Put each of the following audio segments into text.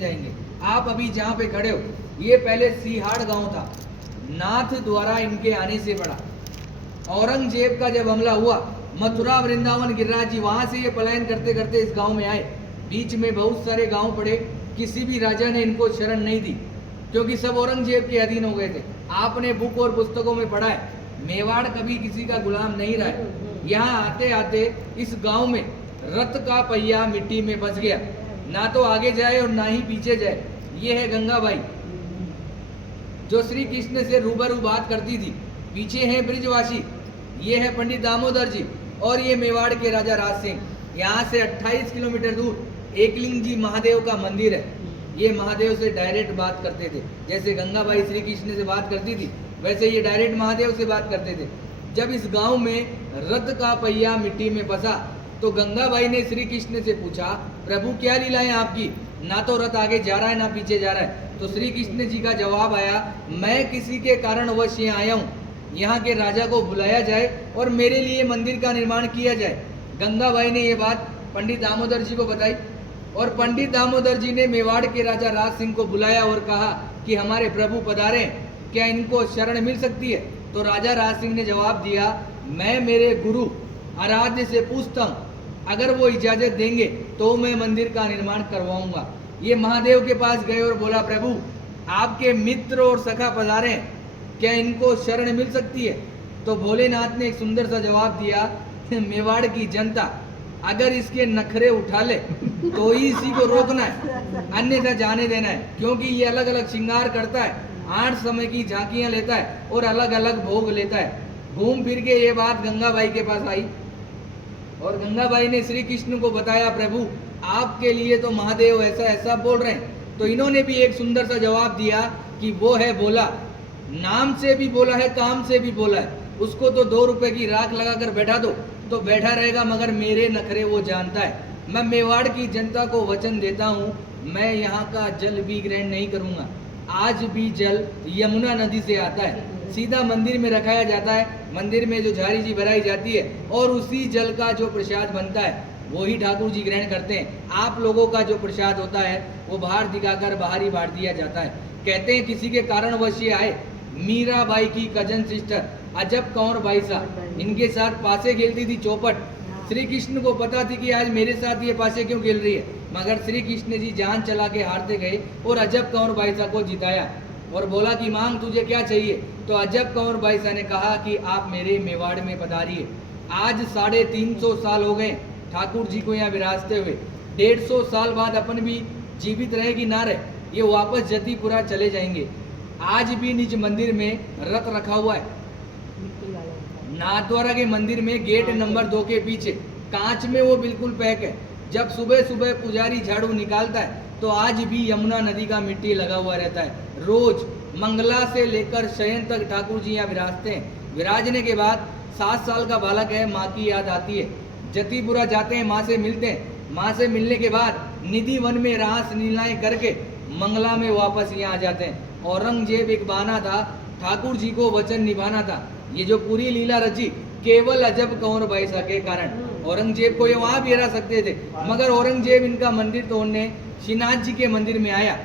जाएंगे। आप अभी जहाँ पे खड़े हो, ये पहले सीहाड़ गांव था, नाथ द्वारा इनके आने से पड़ा। औरंगजेब का जब हमला हुआ, मथुरा वृंदावन गिरिराज जी वहां से ये पलायन करते करते इस गांव में आए। बीच में बहुत सारे गांव पड़े, किसी भी राजा ने इनको शरण नहीं दी, क्योंकि सब औरंगजेब के अधीन हो गए थे। आपने बुक और पुस्तकों में पढ़ा है, मेवाड़ कभी किसी का गुलाम नहीं रहा है। यहाँ आते आते इस गांव में रथ का पहिया मिट्टी में फंस गया, ना तो आगे जाए और ना ही पीछे जाए। ये है गंगाबाई, जो श्री कृष्ण से रूबरू बात करती थी। पीछे हैं ब्रिजवासी, ये है पंडित दामोदर जी, और ये मेवाड़ के राजा राज सिंह। यहाँ से 28 किलोमीटर दूर एकलिंग जी महादेव का मंदिर है। ये महादेव से डायरेक्ट बात करते थे, जैसे गंगाबाई श्री कृष्ण से बात करती थी, वैसे ये डायरेक्ट महादेव से बात करते थे। जब इस गांव में रथ का पहिया मिट्टी में फंसा, तो गंगाबाई ने श्री कृष्ण से पूछा, प्रभु क्या लीला है आपकी, ना तो रथ आगे जा रहा है ना पीछे जा रहा है। तो श्री कृष्ण जी का जवाब आया, मैं किसी के कारणवश यहाँ आया हूँ, यहाँ के राजा को बुलाया जाए और मेरे लिए मंदिर का निर्माण किया जाए। गंगाबाई ने ये बात पंडित दामोदर जी को बताई, और पंडित दामोदर जी ने मेवाड़ के राजा राज सिंह को बुलाया और कहा कि हमारे प्रभु पधारे, क्या इनको शरण मिल सकती है। तो राजा राज सिंह ने जवाब दिया, मैं मेरे गुरु आराध्य से पूछता हूँ, अगर वो इजाजत देंगे तो मैं मंदिर का निर्माण करवाऊंगा। ये महादेव के पास गए और बोला, प्रभु आपके मित्र और सखा पधारे, क्या इनको शरण मिल सकती है। तो भोलेनाथ ने एक सुंदर सा जवाब दिया, मेवाड़ की जनता अगर इसके नखरे उठा ले तो ही इसी को रोकना है, अन्यथा जाने देना है, क्योंकि ये अलग अलग श्रृंगार करता है, 8 समय की झांकियां लेता है और अलग अलग भोग लेता है। घूम फिर के ये बात गंगाबाई के पास आई, और गंगाबाई ने श्री कृष्ण को बताया, प्रभु आपके लिए तो महादेव ऐसा ऐसा बोल रहे हैं। तो इन्होंने भी एक सुंदर सा जवाब दिया कि वो है बोला, नाम से भी बोला है, काम से भी बोला है, उसको तो 2 रुपए की राख लगाकर बैठा दो तो बैठा रहेगा, मगर मेरे नखरे वो जानता है। मैं मेवाड़ की जनता को वचन देता हूँ, मैं यहाँ का जल भी ग्रहण नहीं करूँगा। आज भी जल यमुना नदी से आता है, सीधा मंदिर में रखाया जाता है, मंदिर में जो झारी जी भराई जाती है, और उसी जल का जो प्रसाद बनता है वही ठाकुर जी ग्रहण करते हैं। आप लोगों का जो प्रसाद होता है वो बाहर दिखाकर बाहर ही बांट दिया जाता है। कहते हैं किसी के कारणवश ये आए, मीराबाई की कजन सिस्टर अजब कौर बाई साहब, इनके साथ पासे खेलती थी चौपट। श्री कृष्ण को पता थी कि आज मेरे साथ ये पासे क्यों खेल रही है, मगर श्री कृष्ण जी जान चला के हारते गए और अजब कौर बाई साहब को जिताया और बोला कि मांग तुझे क्या चाहिए। तो अजब कौर बाई साहब ने कहा कि आप मेरे मेवाड़ में पधारिए। आज 350 साल हो गए ठाकुर जी को यहाँ विराजते हुए, 150 साल बाद अपन भी जीवित रहे कि ना रहे, ये वापस जतीपुरा चले जाएंगे। आज भी निज मंदिर में रथ रखा हुआ है, नाथद्वारा के मंदिर में गेट नंबर 2 के पीछे कांच में वो बिल्कुल पैक है। जब सुबह सुबह पुजारी झाड़ू निकालता है तो आज भी यमुना नदी का मिट्टी लगा हुआ रहता है। रोज मंगला से लेकर शयन तक ठाकुर जी यहाँ विराजते हैं। विराजने के बाद 7 साल का बालक है, माँ की याद आती है, जतीपुरा जाते हैं, माँ से मिलते हैं। माँ से मिलने के बाद निधि वन में रास लीलाएं करके मंगला में वापस यहाँ आ जाते हैं। औरंगजेब एक बहाना था, ठाकुर जी को वचन निभाना था। ये जो पूरी लीला रची केवल अजब कौर बाई साहब के कारण। औरंगजेब को ये वहाँ भी हरा सकते थे, मगर औरंगजेब इनका मंदिर तोड़ने श्रीनाथ जी के मंदिर में आया।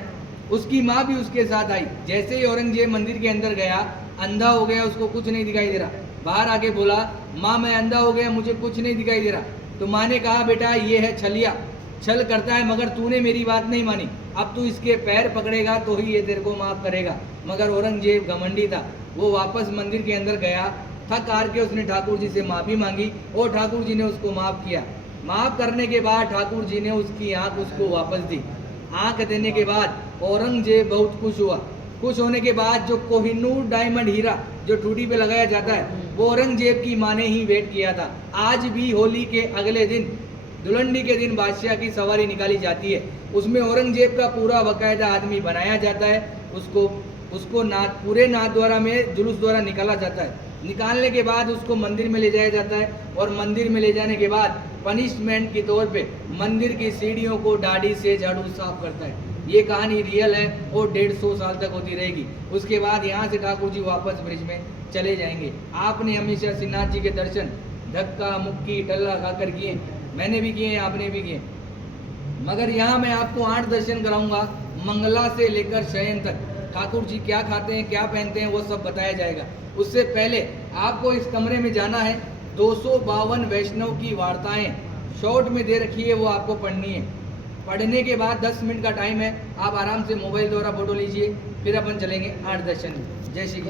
उसकी माँ भी उसके साथ आई। जैसे ही औरंगजेब मंदिर के अंदर गया, अंधा हो गया, उसको कुछ नहीं दिखाई दे रहा। बाहर आके बोला, माँ मैं अंधा हो गया, मुझे कुछ नहीं दिखाई दे रहा। तो माँ ने कहा, बेटा ये है छलिया, छल करता है, मगर तूने मेरी बात नहीं मानी, अब तू इसके पैर पकड़ेगा तो ही ये तेरे को माफ करेगा। मगर औरंगजेब घमंडी था, वो वापस मंदिर के अंदर गया, थक हार के उसने ठाकुर जी से माफ़ी मांगी और ठाकुर जी ने उसको माफ़ किया। माफ़ करने के बाद ठाकुर जी ने उसकी आँख उसको वापस दी। आँख देने के बाद औरंगजेब बहुत खुश हुआ। खुश होने के बाद जो कोहिनूर डायमंड हीरा जो ठूठी पे लगाया जाता है, वो औरंगजेब की माँ ने ही वेट किया था। आज भी होली के अगले दिन, दुलंडी के दिन बादशाह की सवारी निकाली जाती है। उसमें औरंगजेब का पूरा बाकायदा आदमी बनाया जाता है, उसको नाथ पूरे नाथद्वारा में जुलूस द्वारा निकाला जाता है। निकालने के बाद उसको मंदिर में ले जाया जाता है, और मंदिर में ले जाने के बाद पनिशमेंट के तौर पे मंदिर की सीढ़ियों को दाढ़ी से झाड़ू साफ करता है। ये कहानी रियल है और 150 साल तक होती रहेगी। उसके बाद यहाँ से ठाकुर जी वापस ब्रिज में चले जाएंगे। आपने हमेशा श्रीनाथ जी के दर्शन धक्का मुक्की टल्ला खाकर किए, मैंने भी किए, आपने भी किए। मगर यहाँ मैं आपको 8 दर्शन कराऊंगा, मंगला से लेकर शयन तक। ठाकुर जी क्या खाते हैं, क्या पहनते हैं, वो सब बताया जाएगा। उससे पहले आपको इस कमरे में जाना है। 252 वैष्णव की वार्ताएं शॉर्ट में दे रखी है, वो आपको पढ़नी है। पढ़ने के बाद 10 मिनट का टाइम है, आप आराम से मोबाइल द्वारा फोटो लीजिए, फिर अपन चलेंगे 8 दर्शन में। जय श्री कृष्ण।